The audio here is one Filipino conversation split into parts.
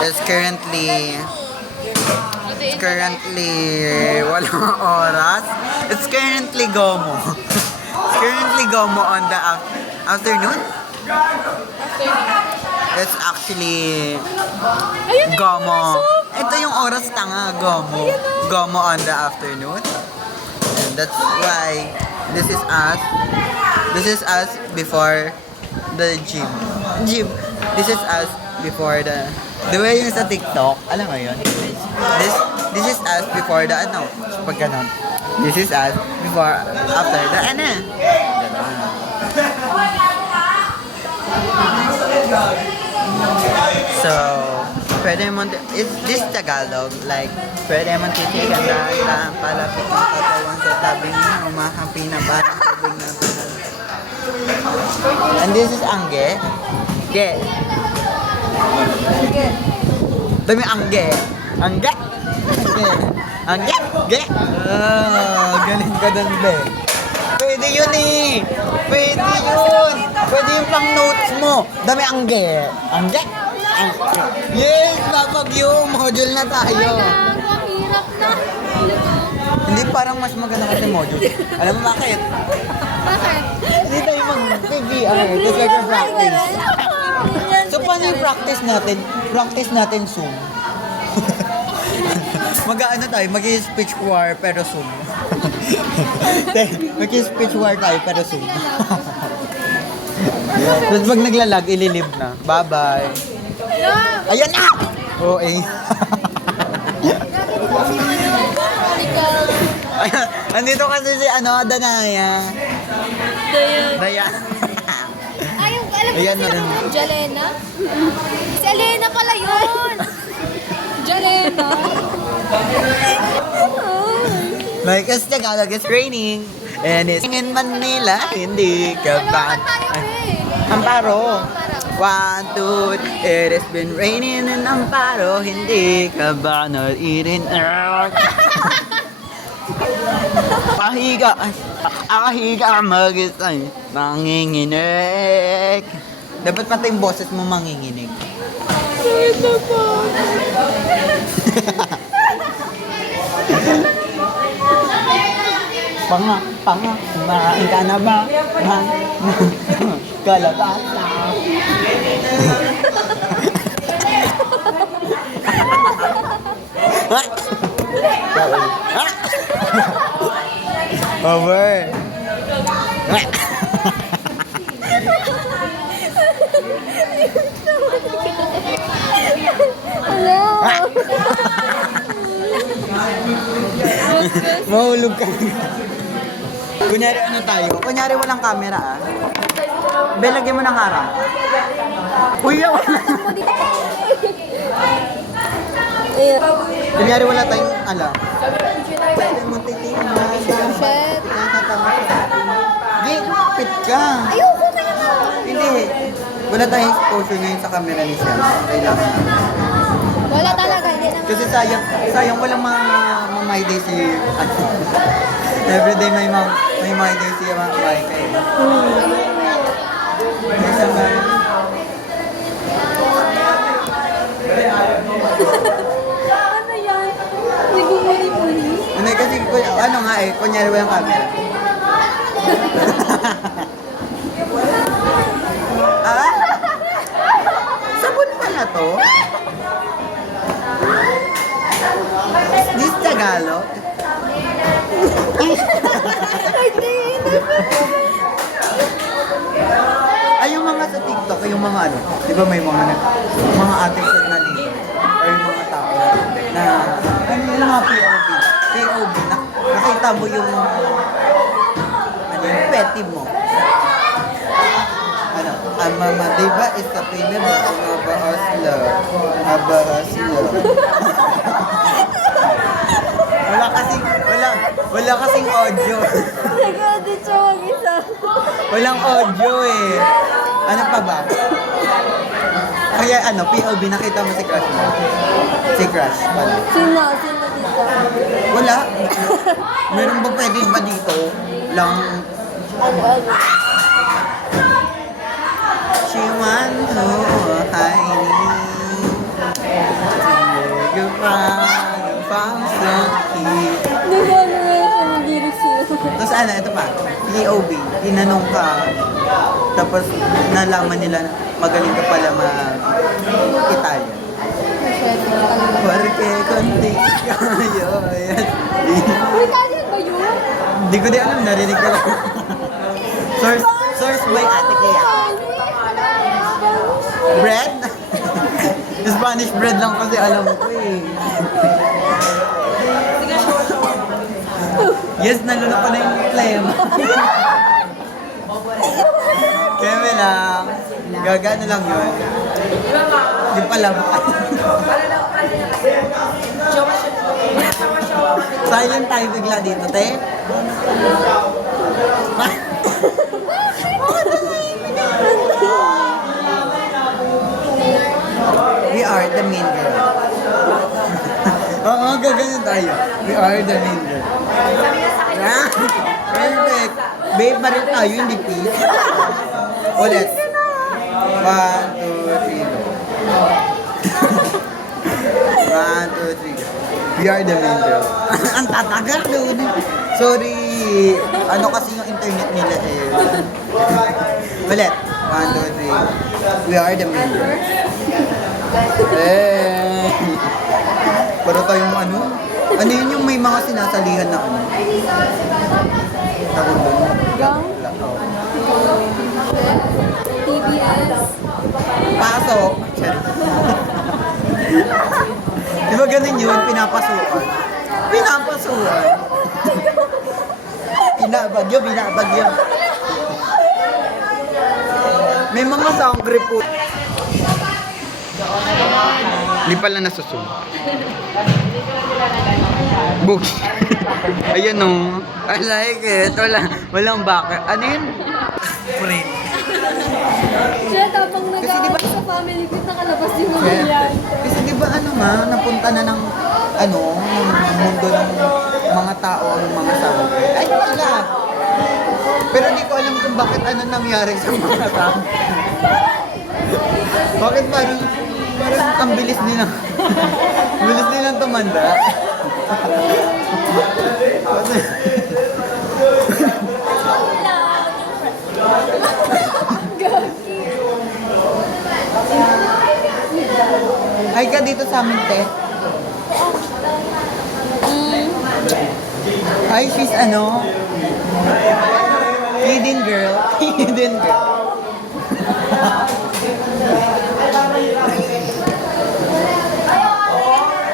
It's currently walang oras. It's currently Gomo. It's currently Gomo on the afternoon. It's actually Gomo. Ito yung oras tanga, Gomo. Gomo on the afternoon. And that's why this is us. This is us before the gym. This is us before the way yung sa TikTok. Alam mo yun? This is us before the ano. Pag ganon. This is us before, after the ano. So, pwede mo, it's this Tagalog, like, pwede mo titigan na palapit ng katawan sa tabi niya, umahapi na parang tubig na pinag. And this is Angge. Ge. Dami Angge. Angge. Angge. Ge. Galing ka dun, be. Pwede yun eh. Pwede yun. Pwede yung pang notes mo. Dami Angge. Angge. Yes, Babagyo. Module na tayo. Ang hirap na. Hindi, parang mas maganda kasi module. Alam mo bakit? Bakit? Hindi tayo mag-PBR. Tapos mag-practice. So, paano yung practice natin? Practice natin Zoom. Mag-ano tayo? Mag-speech war pero Zoom. Mag-speech war tayo pero Zoom. Tapos pag naglalag, ililib na. Bye-bye. Ayan na! Oo eh. Andito kasi si Danaya. Daya. Ay, alam mo Ayan si na rin. Jalena? Si Alena pala yun! Jalena? Like, it's Tagalog, it's raining. And it's in Manila, hindi ka ba? Amparo. 1, 2, it has been raining in Amparo, hindi ka ba nairin? Akahiga mag-isay, manginginig. Dapat pati yung boses mo manginginig. Ito po. Kumain ka na ba? Kalabasa. Over. Hello. Mahulog ka. Kunyari ano tayo? Kunyari walang camera ah. Lagyan mo ng harang. Uy, wala. Kunyari wala tayong pwede mo titingnan. Shit. Di, pit ka. Ayoko kaya nga. Hindi. Wala tayong exposure ngayon sa camera ni Shem. Kailangan. Wala talaga, hindi naman. Kasi sayang walang my day si everyday may my day si Mike eh. Isa ba? Ano yan? Nagumuli-muli? Hindi kasi ano nga eh, kunyari walang camera. Ah? Sabon pala to? This Tagalog? Ay, yung mga sa TikTok, yung mga ano, di ba may mga artist na dito, or yung mga tao na, ano yung mga POV, nakita mo yung, yung petty mo. Ang mama, di ba, is the female version of a hustler. Wala kasing audio. Nag-edit siya mag-isa. Walang audio eh. Ano pa ba? Kaya POV, nakita mo si Crush mo? Si Crush pala. Sino dito? Wala. Meron ba pwede ba dito? Lang. Ano? She want to hide. ano, ito pa. POB. Tinanong ka. Tapos nalaman nila na magaling ka pala mag-Italian. Porque konti kayo. Ayan. Uy, Italian ba yun? Hindi ko din alam. Narinig ko lang. Source by Ate Kia. Bread? Spanish bread lang kasi alam ko eh. Yes, naluno pa na yung flame. Kaya may lang, gagano lang yun. Di pa lang. Silent tayo bigla dito, te. We are the mean girl. Oo, gaganon tayo. We are the mean girl. Ah, perfect. Babe pa rin tayo, hindi peace. Ulit. 1, 2, 3. 1, 2, 3. We are the mean girl. Ang tatagal doon. Sorry. Ano kasi yung internet nila eh. Ulit. 1, 2, 3. We are the mean girl. Eh. Pero tayong ano? Ano yun yung may mga sinasalihan na ano? Tawag doon. Gang? TBS? Pasok. Di ba ganun yun? Pinapasukan. Pinapasukan. Binabagyo. May mga sound grip po. Hindi pala nasusunod. Books. Ayan o. I like it. Walang backer. Ano yun? Friend. Siya, tapang Kasi nag-aaway diba- sa family feud, nakalabas yung mga yan. Kasi di ba ano nga, napunta na ng ano, ng mundo ng mga tao ang mga sound grip. Ay, wala. Pero di ko alam kung bakit ano nangyari sa mga tao. Bakit parang ang bilis nilang bilis nilang tumanda. Ay ka dito sa amin, te. Ay, she's ano? Hidden girl. Hidden girl.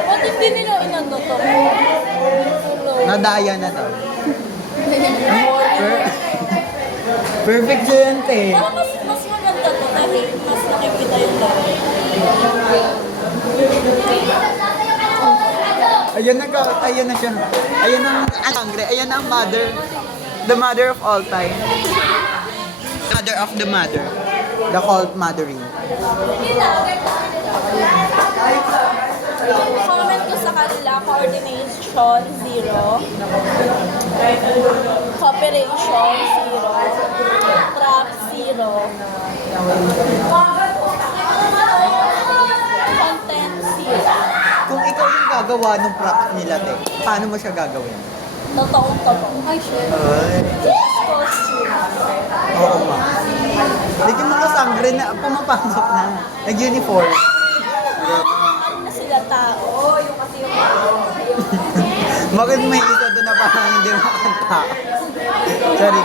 Ba't hindi nila inano to? Nadaya na to. Perfect yun, te. Parang mas maganda to dahil mas nakikita yung dami. Ayan na siya. Ayan ang angre. Ayan ang mother. The mother of all time. Mother of the mother. The cult mothering. Comment ko sa kanila, coordination, 0. Cooperation, 0. Trap, 0. Content, 0. Kung ikaw yung gagawa ng props nila, te, paano mo siya gagawin? Totoong-totoo. Ay, shit. Ay. Costume. Oo, ma. Lagyan mo ka sangre na pumapasok na. Nag-uniform. Na sila tao. Yung kasi yung Bakit may isa doon na parang hindi makanta? Sorry.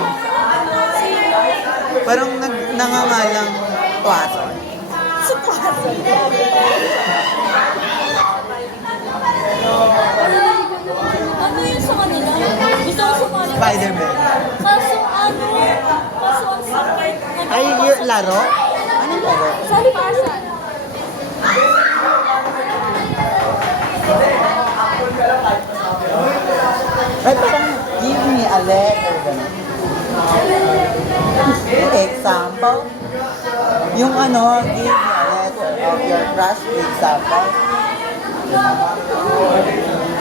Parang nangangalang plaza. sa plaza. Ano yun sa kanila? Gusto ko sumali. Spider-Man. Kaso ano? Kaso ang sakit. Ay, yung laro? Anong laro? Sa lipasan. Ay, parang give me a letter. Example. Yung ano, give me a letter of your crush, example.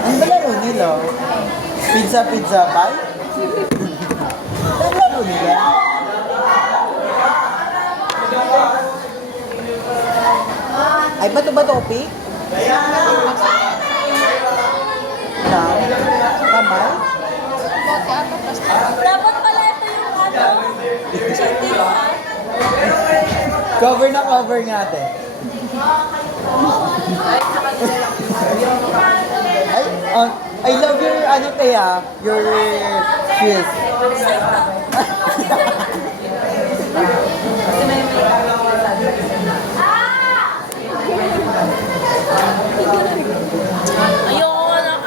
Ano ba laro nila? Pizza pie? Ano laro nila? Ay, bato-bato pick? Kamay? bote ata dapat pala ito yung ano? Chintil ha? Cover na cover natin. Ay, I love your, ano Thea, your shoes.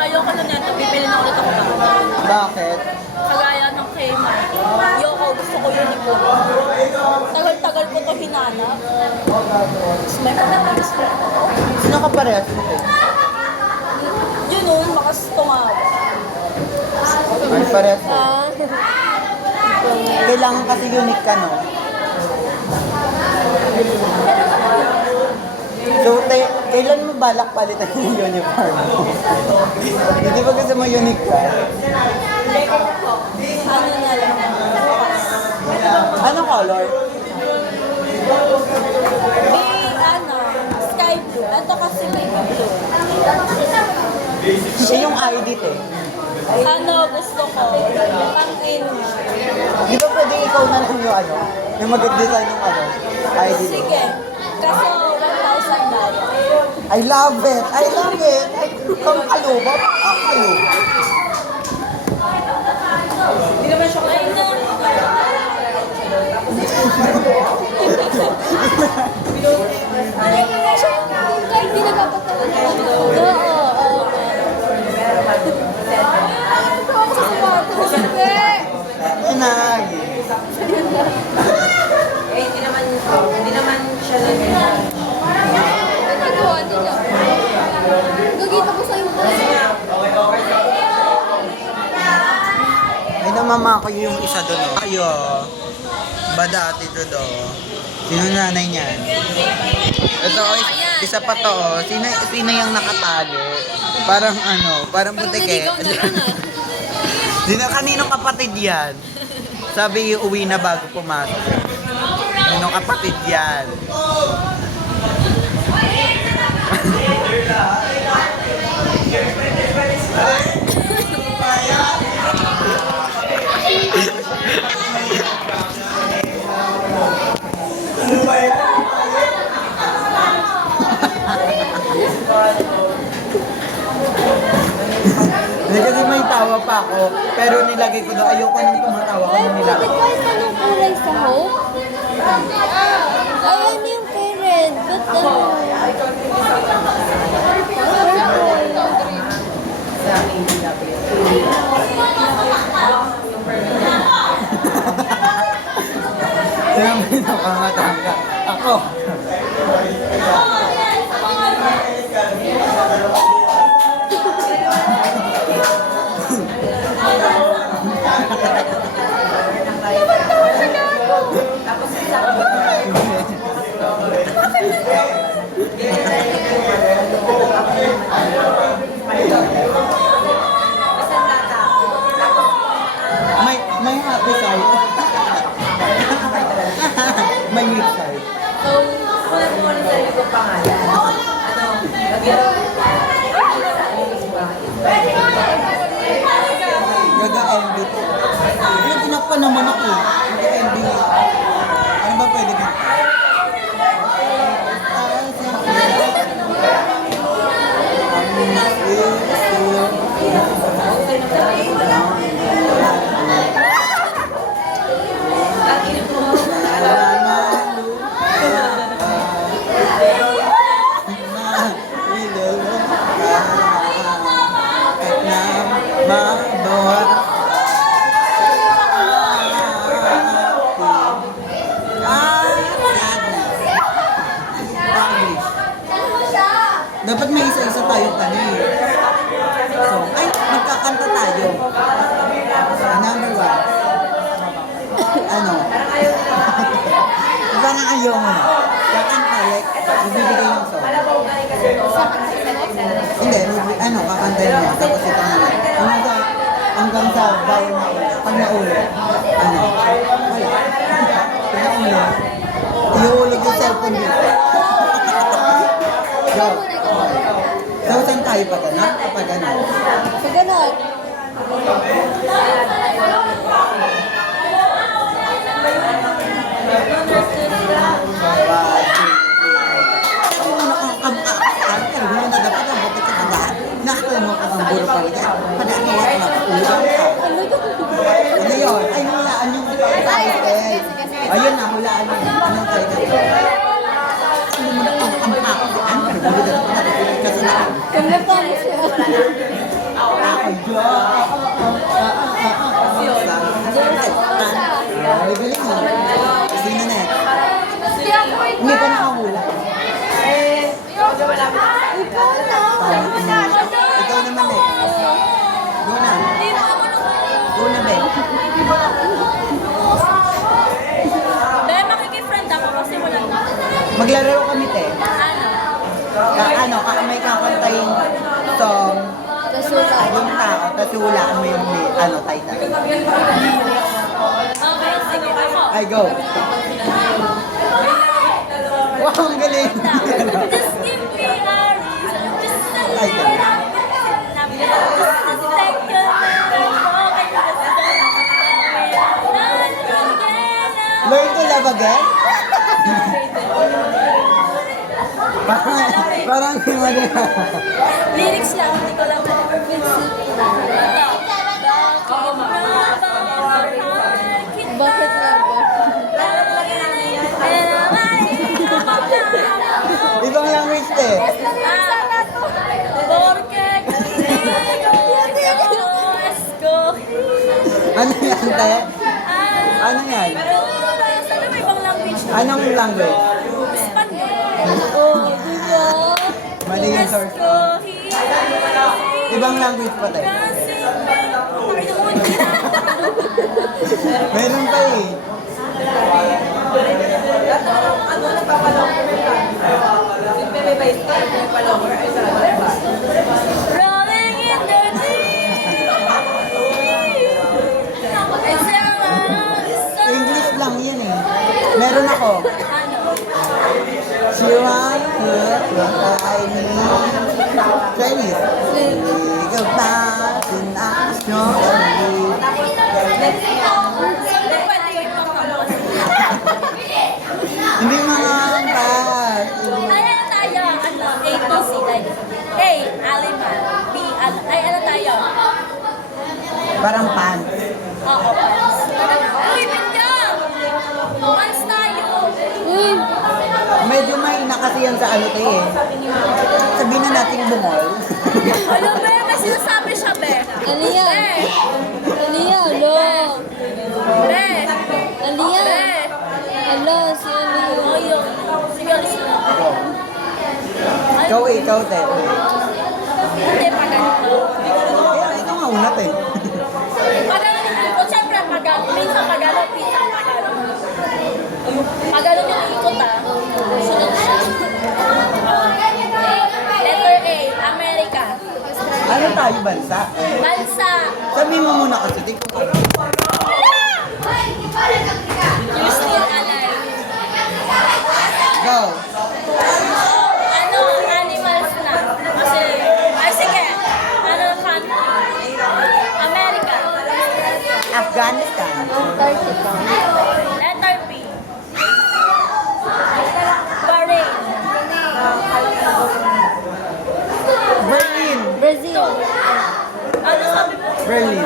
Ayoko na nito. Bibili na ulit ako pa. Bakit? Kagaya ng kay Mike. Ayoko, gusto ko yun ito. Tagal-tagal ko to hinanap. Tapos may pagkakalis ko. Sino ka parehas mo Thea? Yun nun, makas tumawa. Ay, parehas mo. Kailangan kasi unique ka, no? So, kailan mo balak palitan yung uniform? Hindi ba gusto mo unique ka? Ano na lang. Ano color? May ano, sky blue. Ito kasi may blue. Siya yung ID eh. Ano gusto ko? Pang-in. Di ba pwede ikaw na lang yung ano? Yung mag-design yung ano? ID mo? Sige. Kaso 1,000 I love it! I love it! Ay, kangkaluba? Kangkaluba? Hindi naman siya kayo na. Kahit di nagpapatawa na. Oo. Ako sa sapatos. Inag! Hindi naman siya lang. Ano nagawa nila? Gagita ko sa'yo. Ay, namama ko yung isa doon. Oh. Ayo. Badati to do. Sino nanay niyan? Ito, oh, isa pa to. Oh. Sino yung nakatali? Parang ano, parang butike. Sino kaninong kapatid yan? Sabi uwi na bago pumasok. Kaninong kapatid yan? Hindi kasi may tawa pa ako, pero nilagay ko doon, ayoko nang tumatawa ko nung nilagay. Guys, anong kulay sa Hope? Ay, ano yung kay Red? Ba't Kaya may nakamatanga. Ako. May happy side. May weak side. Gaga-MB to. Ano, tinakpan naman ako. Gaga-MB. Ano ba pwede ba? Dapat may isa-isa tayong ano eh. So, ay, magkakanta tayo. Number one. Ano? Parang ayaw mo na. Kakanta, like, magbibigay yung song. Hindi, ano, kakanta niya. Tapos ito naman. Hanggang sa bawal na ulit. Pag naulit. Ano? Wala. Pag naulit. Iuulog yung cellphone dito. Go. So, saan tayo pa gano'n? Kapag gano'n? Sa ganon. Ano yun? Ay, hulaan yung title. Ayun na, hulaan yung anong title. Ano mo na ang kampakaan? Kasi na. Kami pa mo siya. Ay, galing mo. Sino next? Hindi pa nakahula. Ikaw naman eh. Go na. Go na, be. Dahil makikifriend ako kasi walang Maglaro kami, te. ano. May kakantayin song yung tao, tapos hulaan mo yung title. Okay, sige ako. Ay, go. Wow, ang galing. Just give me a reason. Just a Ay, little bit. Just a second. Learn to love again? parang hindi mo na. Lyrics lang, hindi ko lang bakit lang ba? Ibang language, te. Porque contigo escogí. Ano yan, te? Ano yan? Pero sabi mo ibang language na. Anong language? Spanish. Oh, diba? Mali yung source. Escogí. Ibang language pa, te. Kasi Panginoon kita. Meron pa eh. Rolling in the deep. English lang yan eh. Meron ako. She want to fly me. Chinese. Go back in action. Hindi mga pass. Ay, ano tayo? Ano? A to C. Like, A, aliman. B, ay, ano tayo? Parang pants. Oo, pants. Uy, Binyang! Pants tayo. Uy! Medyo mahina kasi yan sa ano tayo eh. Sabihin na natin bungol. Ano, be? May sinasabi siya, be. Ano yan? Be! Ano yan? Alo? Be! Ano yan? Be! Alo, si ano yun? Oh, yun. Sige, alis na. Ikaw, te. Hindi, pa ganito. Kaya ito nga unat eh. Pagano yung ikot, syempre pagano, minsan pagano, minsan pagano. Pagano yung ikot sunod siya. Letter A, America. Ano tayo, bansa? Bansa. Sabihin mo muna kasi, di ko alam. You're still alive. Go! Ano, animals na. Kasi, ay sige, ano country? America. Afghanistan. Antarctica. Letter B. Bahrain. Berlin. Brazil. Ano sabi mo? Berlin.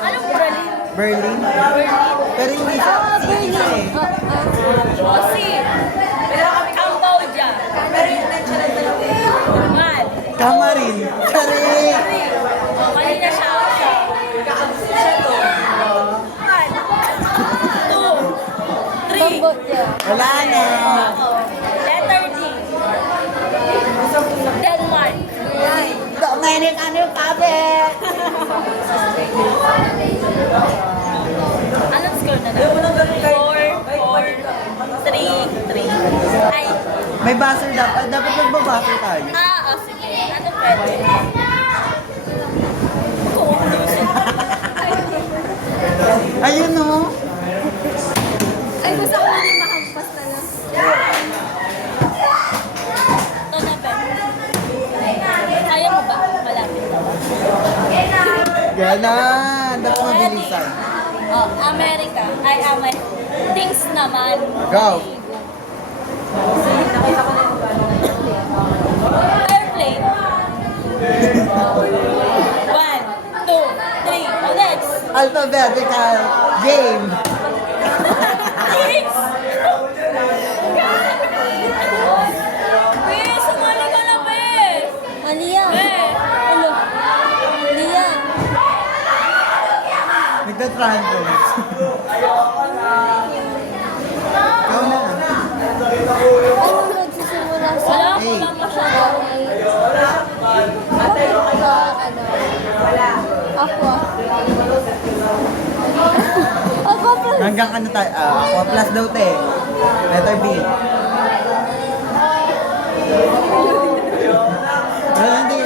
Anong Berlin? Berlin. Berlin. Pero hindi sa city siya eh. O, C. Cambodia. One. Kamarin. Correct. Three. O, mali na siya. One. Two. Three. Cambodia. Wala na. Letter D. Denmark. Dominican Republic. Anong score na na? 4, 3. Ay. May buzzer dapat. Dapat magbabuzzer tayo. Sige. Ano pwede? Ayun no. Ay, gusto ko na makampas na lang. Ito na, Ben. Kaya mo ba? Malapit na ba? Ano? Dapat mabilisan. Oh, America. Ay, things naman. Go. Airplane. 1, 2, 3. Oh, next. Alphabetical game. Things. Wait, sumali ka na, be. Mali yan. Eh. Ano? Mali yan. Nagtatrantums. Ikaw na. Anong nagsisimula sa... Wala ko Hey. lang masyado. Bakit ba, ano? Ako. Ako pa. Hanggang ano tayo? Aqua plus daw, te. Letter B.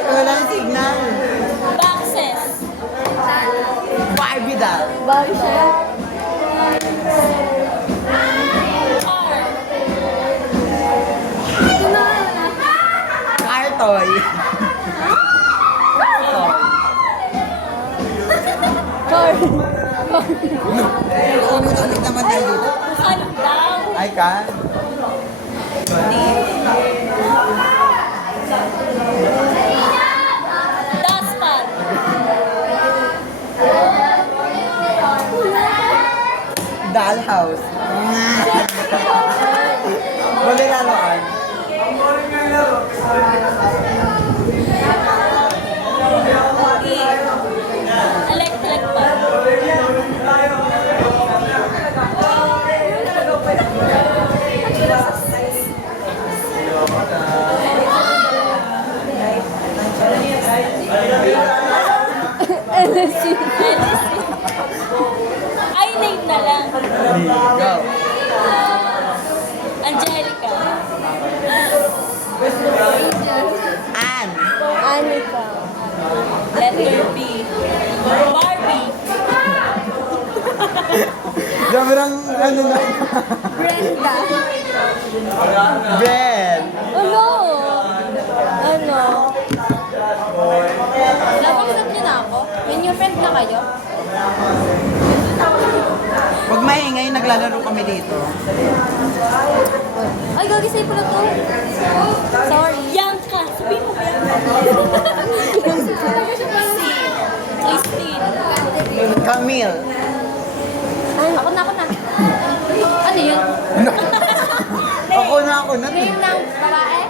Wala yung signal. Boxes. Barbie doll. Bakit siya? Car. Ito na. Car toy. Car. Ulit naman tayo dito. Ano daw? Ay ka. Dustpan. Dollhouse. Wala laruan. Electric pan. LSC. Ay, name na lang. Go. Angelica. Ann. Anika. Letter B. Barbie. Sobrang ano na. Brenda. Ben. Ano? Ano? Nabagsak niyo na ako? May new friend na kayo? Huwag maingay, naglalaro kami dito. Ay, gagi sa'yo pala to. Sorry. Bianca. Sabihin mo Bianca. Christine. Camille. Ako na. Ano yun? Ako na. Name ng babae?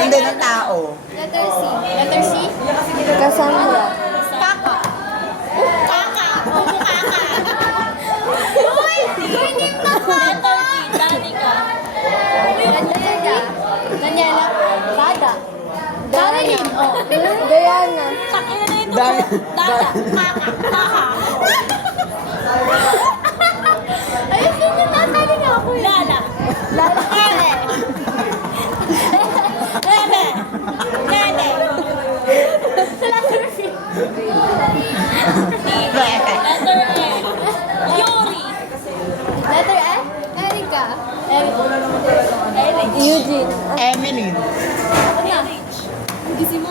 Hindi ng tao. Letter C. Letter C? Cassandra. Kaka. Kaka. Opo, kaka. Uy! Letter D. Danica. Letter D. Daniela. Bada. Darilyn. Oh. Diana. Takina na ito. Dami. Dada. Kaka. Kaka. Ay, sino natali nga ako eh? Lala. Lala. Ele. Lele. Lele. Letter C. Letter E. Yuri. Letter F. Erika. Eric. Eugene. Emily. Ano na? Gising mo.